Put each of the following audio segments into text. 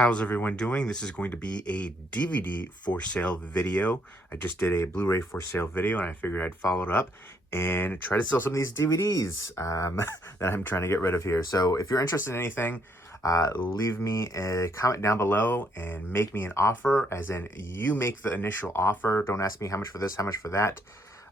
How's everyone doing? This is going to be a DVD for sale video. I just did a Blu-ray for sale video and I figured I'd follow it up and try to sell some of these DVDs that I'm trying to get rid of here. So if you're interested in anything, leave me a comment down below and make me an offer, as in you make the initial offer. Don't ask me how much for this, how much for that.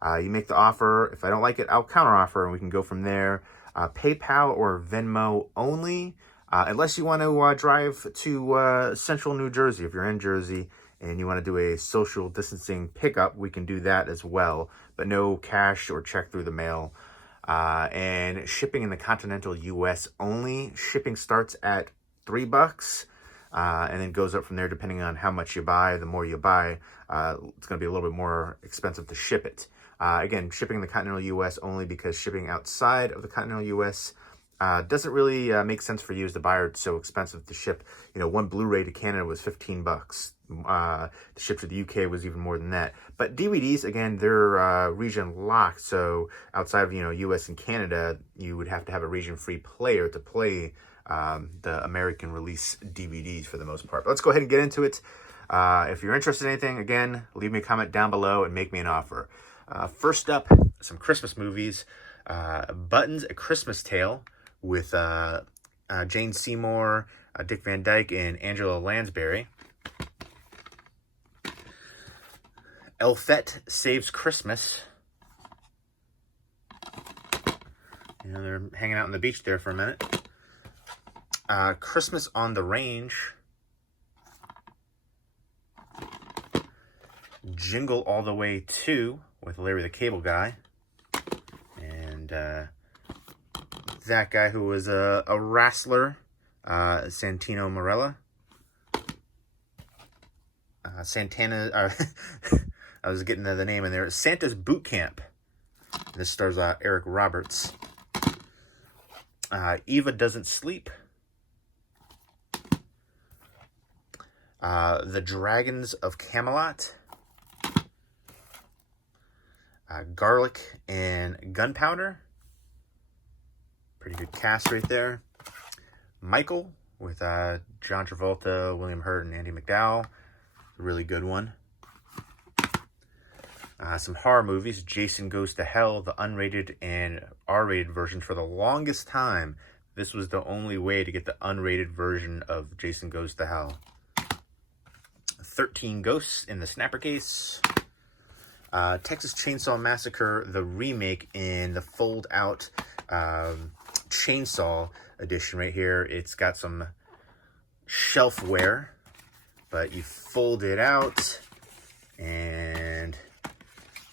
You make the offer. If I don't like it, I'll counter offer and we can go from there. PayPal or Venmo only. Unless you want to drive to central New Jersey. If you're in Jersey and you want to do a social distancing pickup, we can do that as well. But no cash or check through the mail. And shipping in the continental U.S. only. Shipping starts at $3 and then goes up from there depending on how much you buy. The more you buy, it's going to be a little bit more expensive to ship it. Again, shipping in the continental U.S. only, because shipping outside of the continental U.S. Doesn't really make sense for you as the buyer. It's so expensive to ship. You know, one Blu-ray to Canada was $15. To ship to the UK was even more than that. But DVDs, again, they're region locked. So outside of, US and Canada, you would have to have a region-free player to play the American release DVDs for the most part. But let's go ahead and get into it. If you're interested in anything, again, leave me a comment down below and make me an offer. First up, some Christmas movies. Buttons, A Christmas Tale, with Jane Seymour, Dick Van Dyke, and Angela Lansbury. Elfette Saves Christmas. They're hanging out on the beach there for a minute. Christmas on the Range. Jingle All the Way 2 with Larry the Cable Guy. And that guy who was a wrestler, Santino Marella. Santana, I was getting the name in there. Santa's Boot Camp. This stars Eric Roberts. Eva Doesn't Sleep. The Dragons of Camelot. Garlic and Gunpowder. Pretty good cast right there. Michael with John Travolta, William Hurt, and Andy McDowell. A really good one. Some horror movies. Jason Goes to Hell, the unrated and R-rated version. For the longest time, this was the only way to get the unrated version of Jason Goes to Hell. 13 Ghosts in the Snapper Case. Texas Chainsaw Massacre, the remake in the fold-out chainsaw edition right here. It's got some shelfware, but you fold it out, and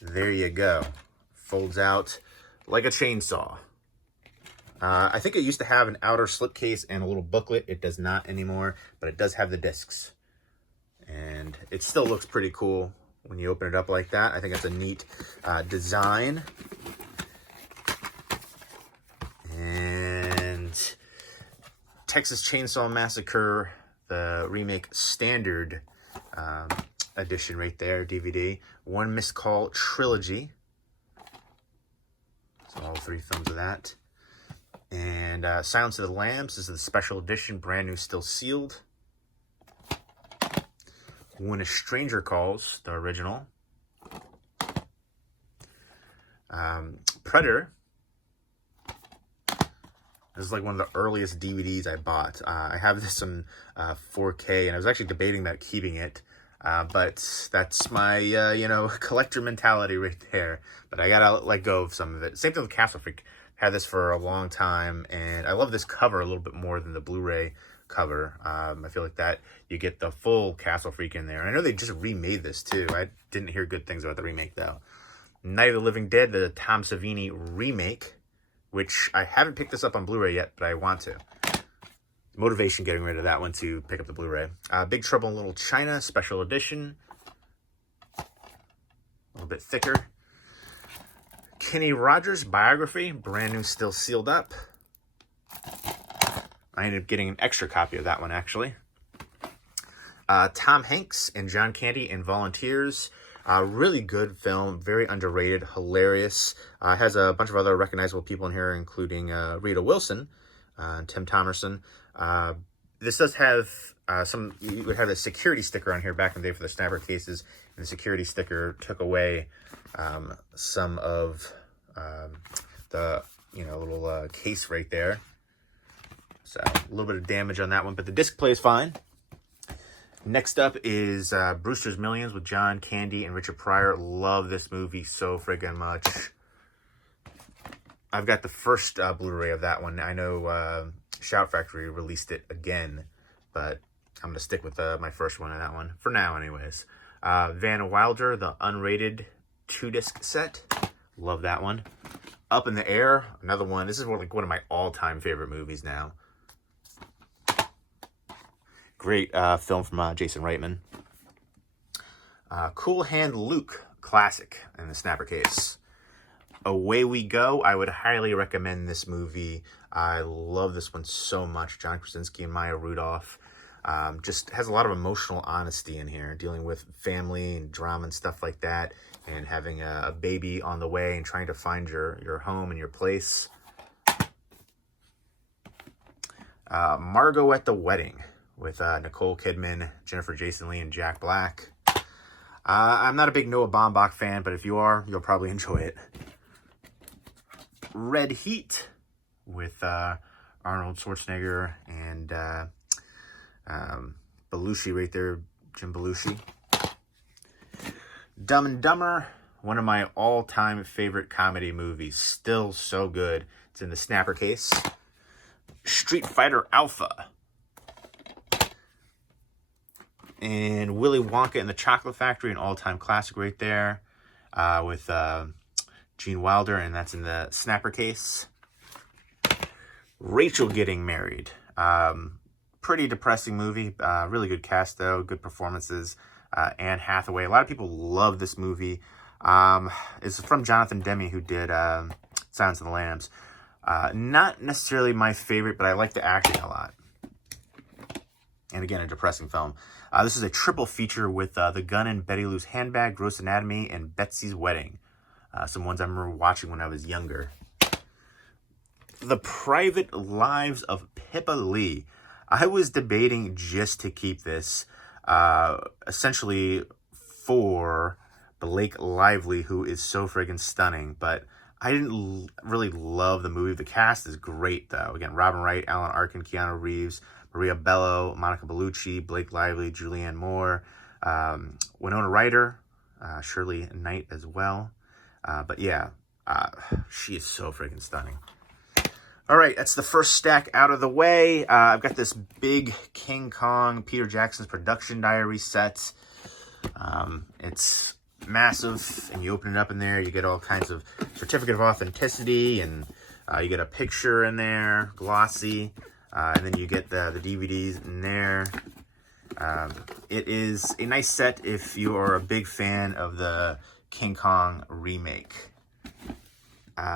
there you go. Folds out like a chainsaw. I think it used to have an outer slipcase and a little booklet. It does not anymore, but it does have the discs. And it still looks pretty cool when you open it up like that. I think it's a neat design. And Texas Chainsaw Massacre, the remake standard edition right there, DVD. One Missed Call Trilogy. So all 3 films of that. And Silence of the Lambs is the special edition, brand new, still sealed. When a Stranger Calls, the original. Predator. This is like one of the earliest DVDs I bought. I have this in 4K, and I was actually debating about keeping it. But that's my, collector mentality right there. But I gotta let go of some of it. Same thing with Castle Freak. Had this for a long time, and I love this cover a little bit more than the Blu-ray cover. I feel like that you get the full Castle Freak in there. And I know they just remade this too. I didn't hear good things about the remake though. Night of the Living Dead, the Tom Savini remake, which I haven't picked this up on Blu-ray yet, but I want to. Motivation getting rid of that one to pick up the Blu-ray. Big Trouble in Little China, special edition. A little bit thicker. Kenny Rogers biography, brand new, still sealed up. I ended up getting an extra copy of that one, actually. Tom Hanks and John Candy in Volunteers. Really good film, very underrated, hilarious. Has a bunch of other recognizable people in here, including Rita Wilson and Tim Thomerson. This does have you would have a security sticker on here back in the day for the snapper cases, and the security sticker took away some of the little case right there. So a little bit of damage on that one, but the disc plays fine. Next up is Brewster's Millions with John Candy and Richard Pryor. Love this movie so friggin' much. I've got the first Blu-ray of that one. I know Shout Factory released it again, but I'm going to stick with my first one on that one, for now anyways. Van Wilder, the unrated 2-disc set. Love that one. Up in the Air, another one. This is one of my all-time favorite movies now. Great film from Jason Reitman. Cool Hand Luke, classic in the snapper case. Away We Go, I would highly recommend this movie. I love this one so much. John Krasinski and Maya Rudolph. Just has a lot of emotional honesty in here, dealing with family and drama and stuff like that, and having a baby on the way and trying to find your home and your place. Margot at the Wedding with Nicole Kidman, Jennifer Jason Leigh, and Jack Black. I'm not a big Noah Baumbach fan, but if you are, you'll probably enjoy it. Red Heat with Arnold Schwarzenegger and Belushi right there, Jim Belushi. Dumb and Dumber, one of my all-time favorite comedy movies. Still so good. It's in the snapper case. Street Fighter Alpha. And Willy Wonka and the Chocolate Factory, an all-time classic right there, with Gene Wilder, and that's in the snapper case. Rachel Getting Married. Pretty depressing movie. Really good cast, though. Good performances. Anne Hathaway. A lot of people love this movie. It's from Jonathan Demme, who did Silence of the Lambs. Not necessarily my favorite, but I like the acting a lot. And again, a depressing film. This is a triple feature with The Gun and Betty Lou's Handbag, Gross Anatomy, and Betsy's Wedding. Some ones I remember watching when I was younger. The Private Lives of Pippa Lee. I was debating just to keep this, essentially for Blake Lively, who is so friggin' stunning, but I didn't really love the movie. The cast is great, though. Again, Robin Wright, Alan Arkin, Keanu Reeves, Maria Bello, Monica Bellucci, Blake Lively, Julianne Moore, Winona Ryder, Shirley Knight as well. But yeah, she is so freaking stunning. All right, that's the first stack out of the way. I've got this big King Kong Peter Jackson's Production Diary set. It's massive, and you open it up in there, you get all kinds of certificate of authenticity, and you get a picture in there, glossy, and then you get the DVDs in there. It is a nice set if you are a big fan of the King Kong remake.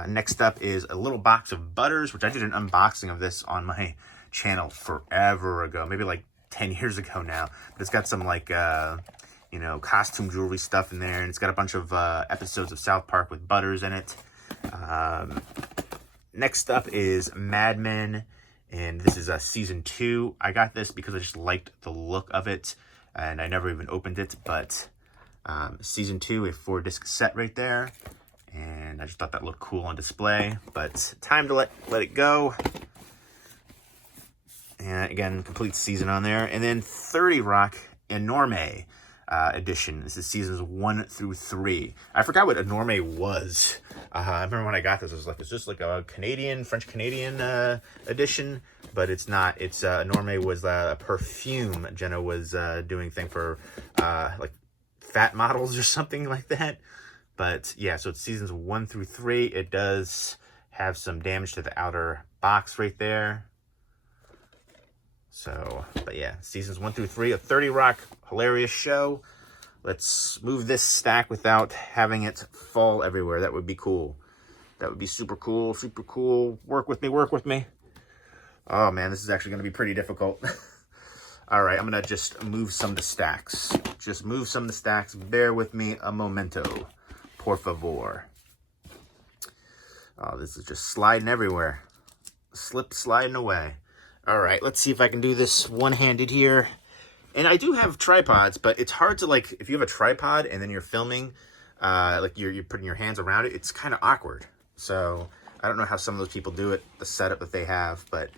Next up is a little box of Butters, which I did an unboxing of this on my channel forever ago, maybe like 10 years ago now. But it's got some like, costume jewelry stuff in there, and it's got a bunch of episodes of South Park with Butters in it. Next up is Mad Men, and this is season 2. I got this because I just liked the look of it, and I never even opened it, but season 2, a 4-disc set right there. And I just thought that looked cool on display, but time to let it go. And again, complete season on there. And then 30 Rock Enorme edition. This is seasons 1 through 3. I forgot what Enorme was. I remember when I got this, it was like, it's just like a French-Canadian edition, but it's not. It's Enorme was a perfume Jenna was doing thing for like fat models or something like that. But yeah, so it's seasons 1 through 3. It does have some damage to the outer box right there. So, but yeah, seasons 1 through 3 of 30 Rock, hilarious show. Let's move this stack without having it fall everywhere. That would be cool. That would be super cool, super cool. Work with me, work with me. Oh man, this is actually going to be pretty difficult. All right, I'm going to just move some of the stacks. Just move some of the stacks. Bear with me a momento. Por favor. Oh, this is just sliding everywhere. Sliding away. All right, let's see if I can do this one-handed here. And I do have tripods, but it's hard to, like, if you have a tripod and then you're filming, like you're putting your hands around it, it's kind of awkward. So I don't know how some of those people do it, the setup that they have, but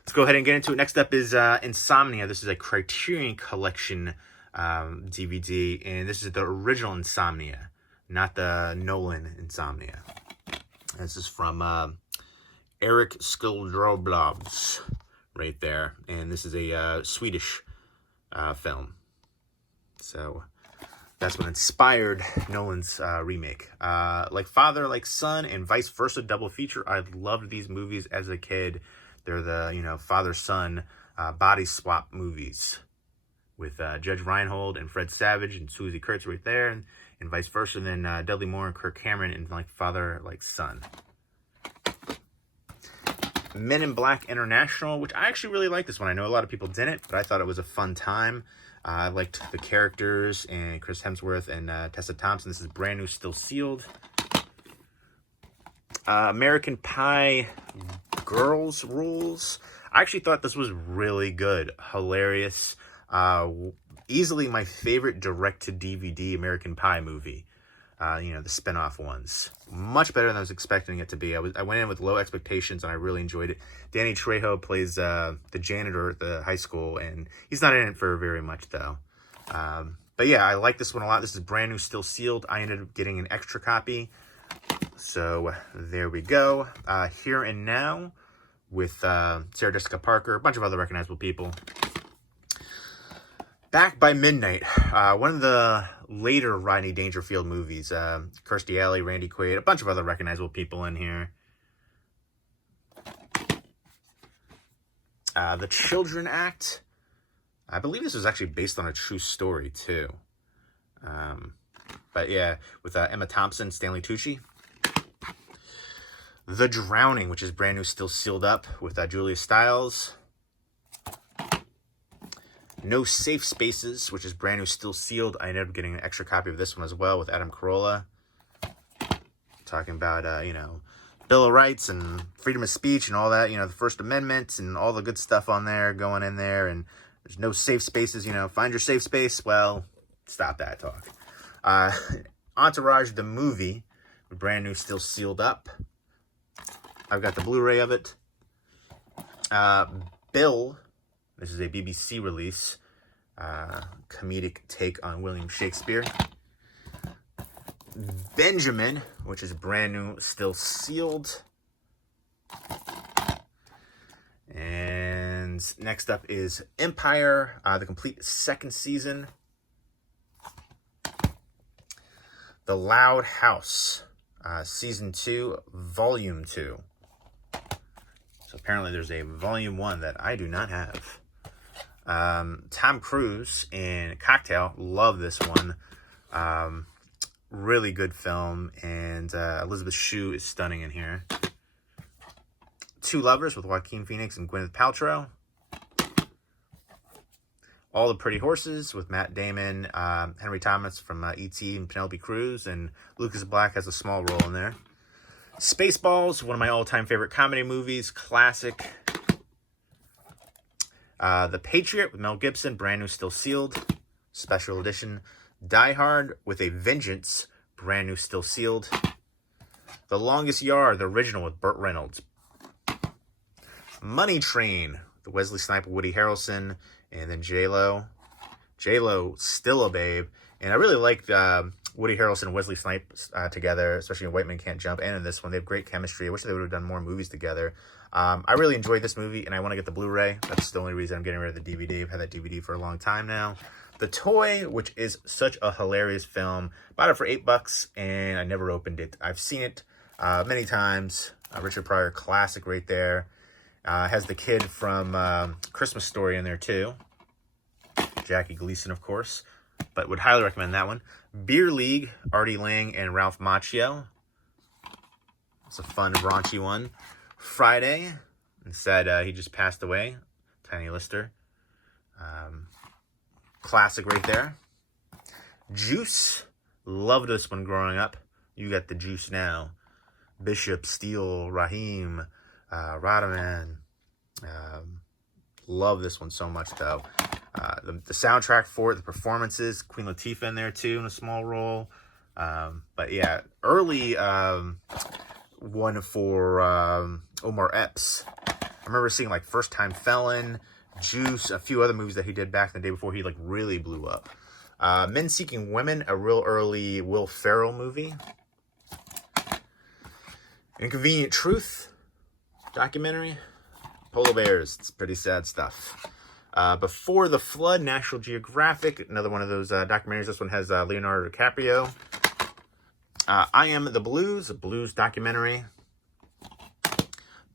let's go ahead and get into it. Next up is Insomnia. This is a Criterion Collection DVD, and this is the original Insomnia, not the Nolan Insomnia. This is from Eric Skuldroblobs right there, and this is a Swedish film. So that's what inspired Nolan's remake. Like Father, Like Son, and vice versa double feature. I loved these movies as a kid. They're the, father-son body swap movies with Judge Reinhold and Fred Savage and Susie Kurtz right there, and vice versa. And then Dudley Moore and Kirk Cameron in like Father, Like Son. Men in Black International, which I actually really like this one. I know a lot of people didn't, but I thought it was a fun time. I liked the characters and Chris Hemsworth and Tessa Thompson. This is brand new, still sealed. American Pie Girls Rules. I actually thought this was really good. Hilarious. Easily my favorite direct-to-DVD American Pie movie. The spin-off ones. Much better than I was expecting it to be. I went in with low expectations, and I really enjoyed it. Danny Trejo plays the janitor at the high school, and he's not in it for very much, though. But yeah, I like this one a lot. This is brand new, still sealed. I ended up getting an extra copy. So there we go. Here and Now with Sarah Jessica Parker, a bunch of other recognizable people. Back by Midnight, one of the later Rodney Dangerfield movies. Kirstie Alley, Randy Quaid, a bunch of other recognizable people in here. The Children Act. I believe this was actually based on a true story, too. But yeah, with Emma Thompson, Stanley Tucci. The Drowning, which is brand new, still sealed up, with Julia Stiles. No Safe Spaces, which is brand new, still sealed. I ended up getting an extra copy of this one as well with Adam Carolla. Talking about, Bill of Rights and freedom of speech and all that, the First Amendment and all the good stuff on there, going in there. And there's no safe spaces, find your safe space. Well, stop that talk. Entourage, the movie, brand new, still sealed up. I've got the Blu-ray of it. Bill. This is a BBC release, comedic take on William Shakespeare. Benjamin, which is brand new, still sealed. And next up is Empire, the complete second season. The Loud House, season 2, volume 2. So apparently there's a volume 1 that I do not have. Tom Cruise in Cocktail. Love this one. Really good film. And Elizabeth Shue is stunning in here. Two Lovers with Joaquin Phoenix and Gwyneth Paltrow. All the Pretty Horses with Matt Damon, Henry Thomas from E.T. and Penelope Cruz. And Lucas Black has a small role in there. Spaceballs, one of my all-time favorite comedy movies. Classic. The Patriot with Mel Gibson, brand new, still sealed. Special edition. Die Hard with a Vengeance, brand new, still sealed. The Longest Yard, the original with Burt Reynolds. Money Train, the Wesley Snipes, Woody Harrelson, and then J-Lo. J-Lo, still a babe. And I really like Woody Harrelson and Wesley Snipes together, especially in White Men Can't Jump and in this one. They have great chemistry. I wish they would have done more movies together. I really enjoyed this movie, and I want to get the Blu-ray. That's the only reason I'm getting rid of the DVD. I've had that DVD for a long time now. The Toy, which is such a hilarious film. Bought it for $8, and I never opened it. I've seen it many times. Richard Pryor, classic right there. Has the kid from Christmas Story in there, too. Jackie Gleason, of course. But would highly recommend that one. Beer League, Artie Lang and Ralph Macchio. It's a fun, raunchy one. Friday, instead, he just passed away. Tiny Lister. Classic right there. Juice. Loved this one growing up. You got the juice now. Bishop, Steele, Raheem, Radaman. Love this one so much, though. the soundtrack for it, the performances, Queen Latifah in there too in a small role. But yeah, early one for Omar Epps. I remember seeing like First Time Felon, Juice, a few other movies that he did back in the day before he like really blew up. Men Seeking Women, a real early Will Ferrell movie. Inconvenient Truth documentary. Polar bears, it's pretty sad stuff. Before the Flood, National Geographic, another one of those documentaries. This one has Leonardo DiCaprio. I Am the Blues, a blues documentary.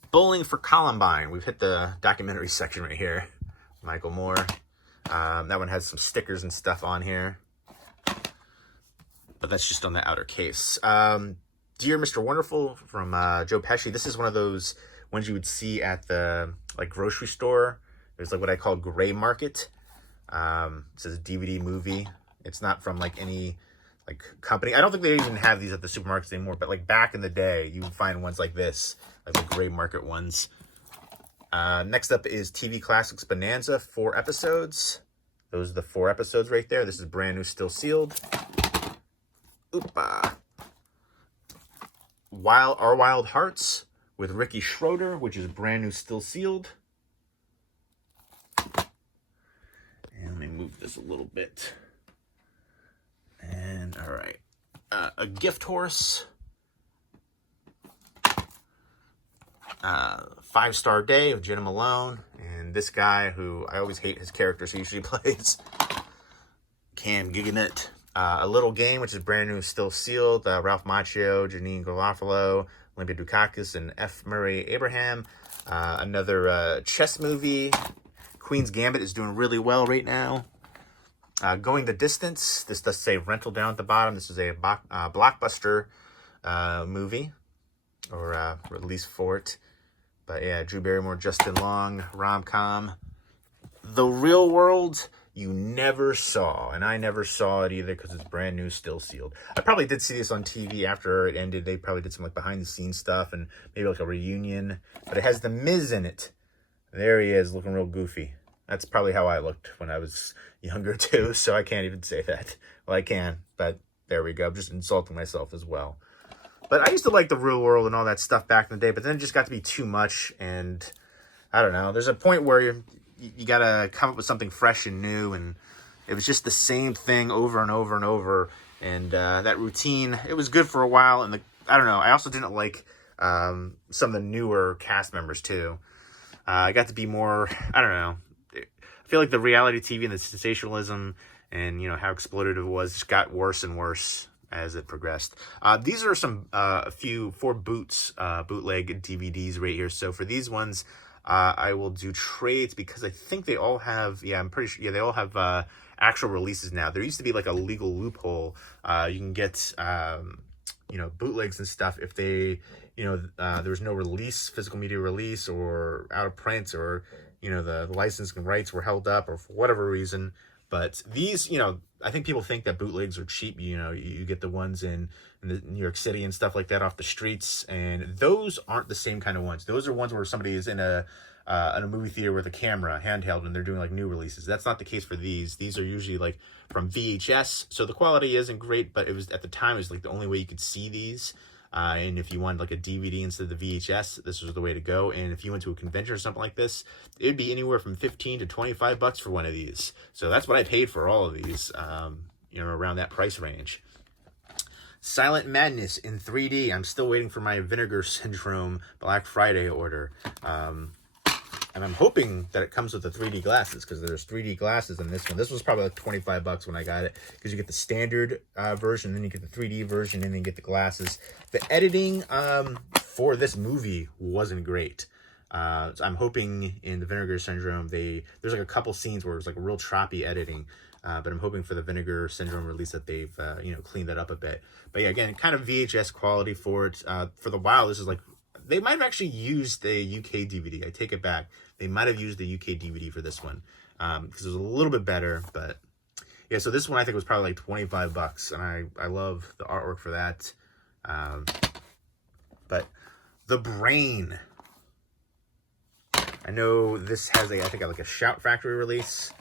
Bowling for Columbine. We've hit the documentary section right here. Michael Moore. That one has some stickers and stuff on here. But that's just on the outer case. Dear Mr. Wonderful from Joe Pesci. This is one of those ones you would see at the like grocery store. There's like what I call gray market. It says a DVD movie. It's not from like any like company. I don't think they even have these at the supermarkets anymore, but like back in the day, you would find ones like this, like the gray market ones. Next up is TV Classics Bonanza, 4 episodes. Those are the 4 episodes right there. This is brand new, still sealed. Oopa. Our Wild Hearts with Ricky Schroeder, which is brand new, still sealed. And let me move this a little bit. And all right, A Gift Horse, 5 Star Day with Jenna Malone, and this guy who I always hate his characters he usually plays, Cam Giganet. A Little Game, which is brand new, still sealed. Ralph Macchio, Janine Garofalo, Olympia Dukakis, and F. Murray Abraham. Another chess movie. Queen's Gambit is doing really well right now. Going the Distance. This does say rental down at the bottom. This is a blockbuster movie or release for it. But yeah, Drew Barrymore, Justin Long, rom-com. The Real World, you never saw, and I never saw it either because it's brand new, still sealed. I probably did see this on TV after it ended. They probably did some like behind-the-scenes stuff and maybe like a reunion. But it has The Miz in it. There he is, looking real goofy. That's probably how I looked when I was younger too, so I can't even say that. Well, I can, but there we go. I'm just insulting myself as well. But I used to like The Real World and all that stuff back in the day, but then it just got to be too much, and I don't know. There's a point where you got to come up with something fresh and new, and it was just the same thing over and over and over, and that routine, it was good for a while, and I don't know. I also didn't like some of the newer cast members too. I got to be more, I don't know. I feel like the reality TV and the sensationalism and, you know, how exploitative it was just got worse and worse as it progressed. These are some, 4 bootleg DVDs right here. So for these ones, I will do trades because I think they all have, I'm pretty sure, they all have actual releases now. There used to be like a legal loophole. You can get, bootlegs and stuff if they, there was no release, physical media release, or out of print, or, the licensing rights were held up, or for whatever reason. But these, I think people think that bootlegs are cheap. You get the ones in the New York City and stuff like that off the streets, and those aren't the same kind of ones. Those are ones where somebody is in a movie theater with a camera, handheld, and they're doing like new releases. That's not the case for these. These are usually like from VHS, so the quality isn't great, but it was at the time it was like the only way you could see these. And if you wanted like a DVD instead of the VHS, this was the way to go. And if you went to a convention or something like this, it would be anywhere from $15 to $25 for one of these. So that's what I paid for all of these, around that price range. Silent Madness in 3D. I'm still waiting for my Vinegar Syndrome Black Friday order. And I'm hoping that it comes with the 3D glasses, because there's 3D glasses in this one. This was probably like $25 when I got it, because you get the standard version, then you get the 3D version, and then you get the glasses. The editing for this movie wasn't great. So I'm hoping in the Vinegar Syndrome, there's like a couple scenes where it's like real choppy editing. But I'm hoping for the Vinegar Syndrome release that they've, cleaned that up a bit. But yeah, again, kind of VHS quality for it. For the while, this is like, they might have actually used a UK DVD. I take it back. They might have used the UK DVD for this one, because it was a little bit better. But yeah, so this one I think was probably like $25, and I love the artwork for that. But The Brain. I know this has I think like a Shout Factory release.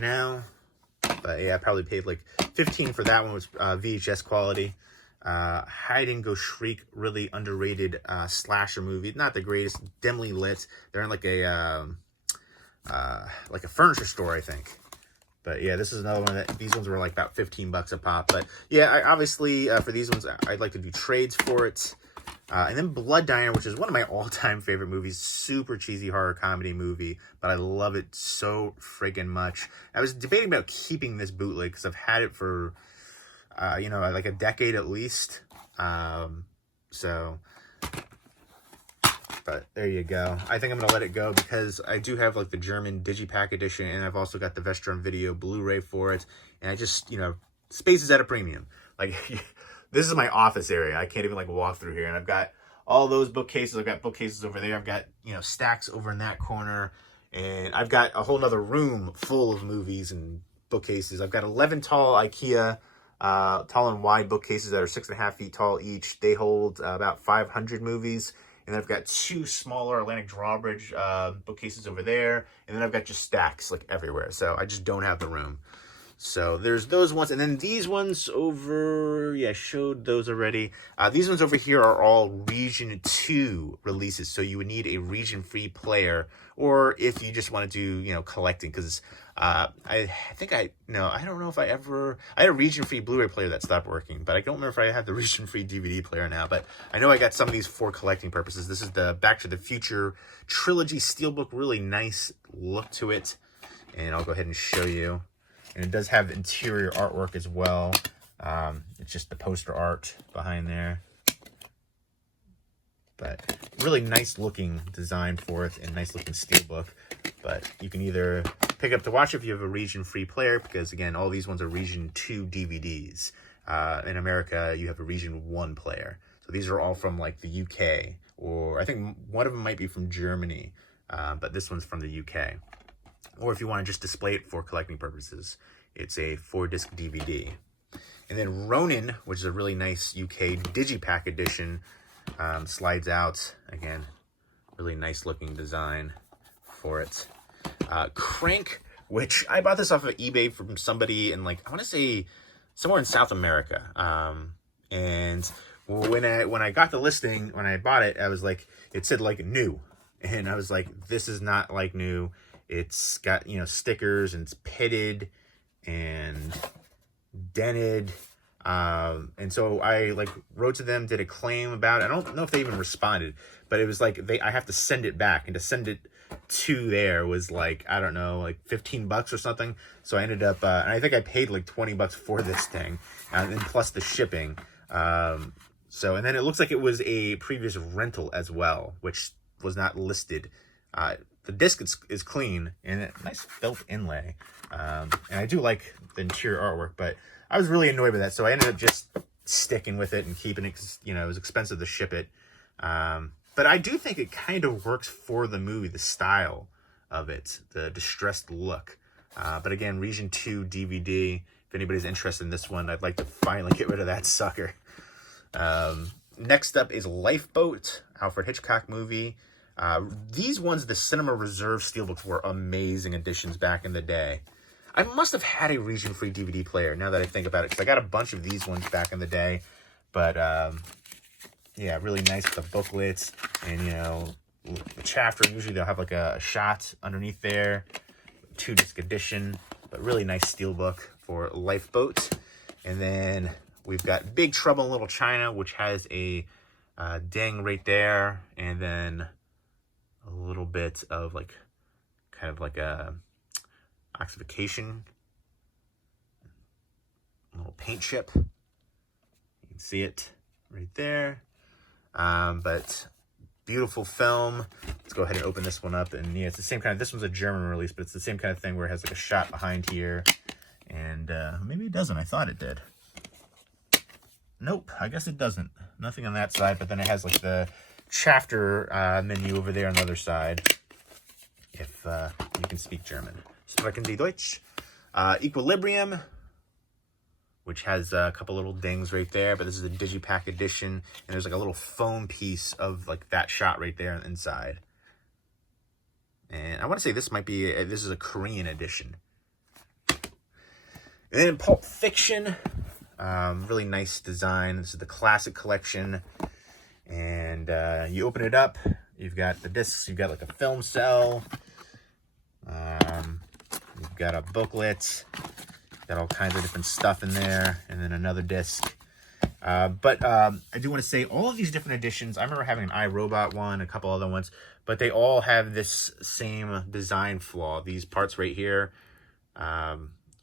now. But yeah, I probably paid like $15 for that one. Was VHS quality. Hide and Go Shriek, really underrated slasher movie. Not the greatest, dimly lit. They're in like a furniture store, I think. But yeah, this is another one that these ones were like about $15 a pop. But yeah, I obviously for these ones I'd like to do trades for it. And then Blood Diner, which is one of my all-time favorite movies. Super cheesy horror comedy movie, but I love it so friggin' much. I was debating about keeping this bootleg because I've had it for, you know, like a decade at least. But there you go. I think I'm going to let it go because I do have like the German Digipack edition, and I've also got the Vestron Video Blu-ray for it. And I just, you know, space is at a premium. Like, this is my office area. I can't even like walk through here. And I've got all those bookcases. I've got bookcases over there. I've got, you know, stacks over in that corner. And I've got a whole nother room full of movies and bookcases. I've got 11 tall IKEA, tall and wide bookcases that are 6.5 feet tall each. They hold about 500 movies. And then I've got 2 smaller Atlantic Drawbridge bookcases over there. And then I've got just stacks like everywhere. So I just don't have the room. So there's those ones. And then these ones over, yeah, I showed those already. These ones over here are all Region 2 releases. So you would need a Region Free player. Or if you just want to do, you know, collecting. Because I don't know if I had a Region Free Blu-ray player that stopped working. But I don't remember if I had the Region Free DVD player now. But I know I got some of these for collecting purposes. This is the Back to the Future Trilogy Steelbook. Really nice look to it. And I'll go ahead and show you. And it does have interior artwork as well. It's just the poster art behind there. But really nice looking design for it and nice looking steelbook. But you can either pick up to watch if you have a Region Free player, because again, all these ones are Region 2 DVDs. In America, you have a Region 1 player. So these are all from like the UK, or I think one of them might be from Germany, but this one's from the UK. Or if you want to just display it for collecting purposes, it's a 4-disc DVD. And then Ronin, which is a really nice UK Digipack edition, slides out. Again, really nice looking design for it. Crank, which I bought this off of eBay from somebody in, like, I want to say somewhere in South America. And when I got the listing, when I bought it, I was like, it said like new. And I was like, this is not like new. It's got, you know, stickers, and it's pitted and dented. And so I like wrote to them, did a claim about it. I don't know if they even responded, but it was like I have to send it back, and to send it to there was like, I don't know, like $15 or something. So I ended up, and I think I paid like $20 for this thing, and then plus the shipping. And then it looks like it was a previous rental as well, which was not listed. The disc is clean and a nice felt inlay. And I do like the interior artwork, but I was really annoyed with that. So I ended up just sticking with it and keeping it, 'cause, you know, it was expensive to ship it. But I do think it kind of works for the movie, the style of it, the distressed look. But again, Region 2 DVD. If anybody's interested in this one, I'd like to finally get rid of that sucker. Next up is Lifeboat, Alfred Hitchcock movie. These ones, the Cinema Reserve Steelbooks, were amazing additions back in the day. I must have had a Region Free DVD player, now that I think about it, because I got a bunch of these ones back in the day. But, yeah, really nice with the booklets and, you know, the chapter. Usually they'll have like a shot underneath there, 2-disc edition, but really nice steelbook for Lifeboat. And then we've got Big Trouble in Little China, which has a ding right there, and then a little bit of like, kind of like a oxification, a little paint chip. You can see it right there. But beautiful film. Let's go ahead and open this one up. And yeah, it's the same kind of, this one's a German release, but it's the same kind of thing where it has like a shot behind here. And maybe it doesn't. I thought it did. Nope, I guess it doesn't. Nothing on that side, but then it has like the chapter menu over there on the other side, if you can speak German. Sprechen Sie Deutsch. Equilibrium, which has a couple little dings right there, but this is a Digipack edition, and there's like a little foam piece of like that shot right there on the inside. And I want to say this might be, this is a Korean edition. And then Pulp Fiction, really nice design. This is the classic collection. And you open it up, you've got the discs, you've got like a film cell, you've got a booklet, got all kinds of different stuff in there, and then another disc. But I do want to say all of these different editions, I remember having an iRobot one, a couple other ones, but they all have this same design flaw. These parts right here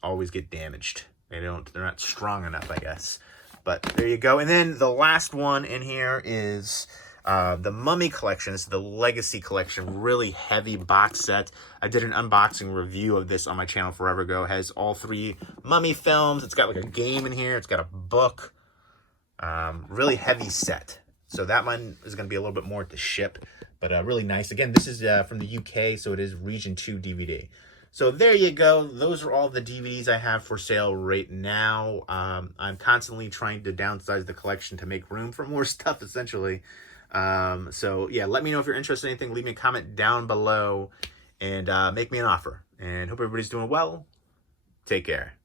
always get damaged. They're not strong enough, I guess. But there you go. And then the last one in here is the Mummy collection. This is the Legacy collection, really heavy box set. I did an unboxing review of this on my channel forever ago. It has all 3 Mummy films. It's got like a game in here. It's got a book. Really heavy set. So that one is going to be a little bit more to ship, but really nice. Again, this is from the UK, so it is Region 2 DVD. So there you go. Those are all the DVDs I have for sale right now. I'm constantly trying to downsize the collection to make room for more stuff, essentially. So yeah, let me know if you're interested in anything. Leave me a comment down below and make me an offer. And hope everybody's doing well. Take care.